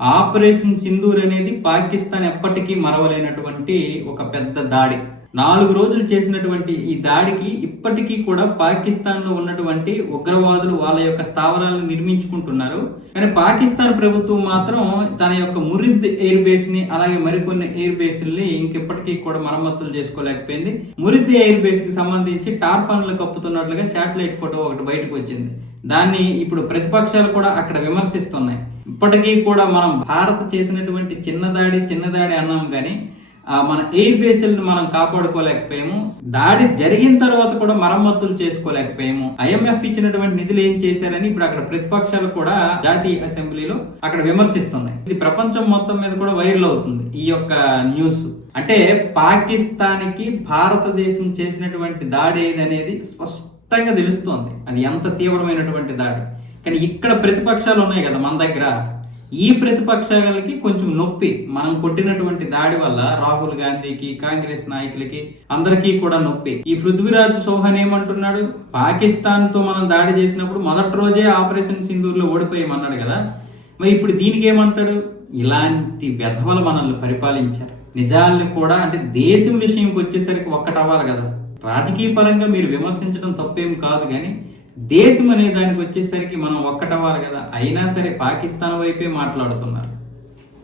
Operation Sindoor అనేది పాకిస్తాన్ ఎప్పటికీ మరవలేనటువంటి ఒక పెద్ద దాడి. 4 రోజులు చేసినటువంటి ఈ దాడికి ఇప్పటికీ కూడా పాకిస్తాన్లో ఉన్నటువంటి ఉగ్రవాదులు వాళ్ళ యొక్క స్థావరాలను నిర్మించుకుంటున్నారు. కానీ పాకిస్తాన్ ప్రభుత్వం మాత్రం తన యొక్క మురిద్ ఎయిర్ బేస్ ని అలాగే మరికొన్ని ఎయిర్ బేస్ల్ని ఇంకెప్పటికీ కూడా మరమ్మతులు చేసుకోలేకపోయింది. మురిద్ ఎయిర్ బేస్ కి సంబంధించి టార్పాన్లు కప్పుతున్నట్లుగా శాటిలైట్ ఫోటో ఒకటి బయటకు వచ్చింది. దాన్ని ఇప్పుడు ప్రతిపక్షాలు కూడా అక్కడ విమర్శిస్తున్నాయి. ఇప్పటికీ కూడా మనం భారత్ చేసినటువంటి చిన్న దాడి అన్నాం కానీ మన ఎయిర్ బేస్లను మనం కాపాడుకోలేకపోయాము. దాడి జరిగిన తర్వాత కూడా మరమ్మతులు చేసుకోలేకపోయాము. IMF ఇచ్చినటువంటి నిధులు ఏం చేశారని ఇప్పుడు అక్కడ ప్రతిపక్షాలు కూడా జాతీయ అసెంబ్లీలో అక్కడ విమర్శిస్తున్నాయి. ఇది ప్రపంచం మొత్తం మీద కూడా వైరల్ అవుతుంది ఈ యొక్క న్యూస్. అంటే పాకిస్తాన్కి భారతదేశం చేసినటువంటి దాడి ఏదనేది స్పష్టంగా తెలుస్తోంది, అది ఎంత తీవ్రమైనటువంటి దాడి. కానీ ఇక్కడ ప్రతిపక్షాలు ఉన్నాయి కదా మన దగ్గర, ఈ ప్రతిపక్షాలకి కొంచెం నొప్పి. మనం కొట్టినటువంటి దాడి వల్ల రాహుల్ గాంధీకి, కాంగ్రెస్ నాయకులకి అందరికీ కూడా నొప్పి. ఈ పృథ్వీరాజ్ చౌహాన్ ఏమంటున్నాడు, పాకిస్తాన్ తో మనం దాడి చేసినప్పుడు మొదటి రోజే ఆపరేషన్ సింధూర్ లో ఓడిపోయామన్నాడు కదా, మరి ఇప్పుడు దీనికి ఏమంటాడు? ఇలాంటి వెధవలు మనల్ని పరిపాలించారు. నిజాలను కూడా అంటే దేశం విషయంకి వచ్చేసరికి ఒక్కటవ్వాలి కదా. రాజకీయ పరంగా మీరు విమర్శించడం తప్పేం కాదు, కానీ దేశం అనే దానికి వచ్చేసరికి మనం ఒక్కటవ్వాలి కదా. అయినా సరే పాకిస్తాన్ వైపే మాట్లాడుతున్నారు.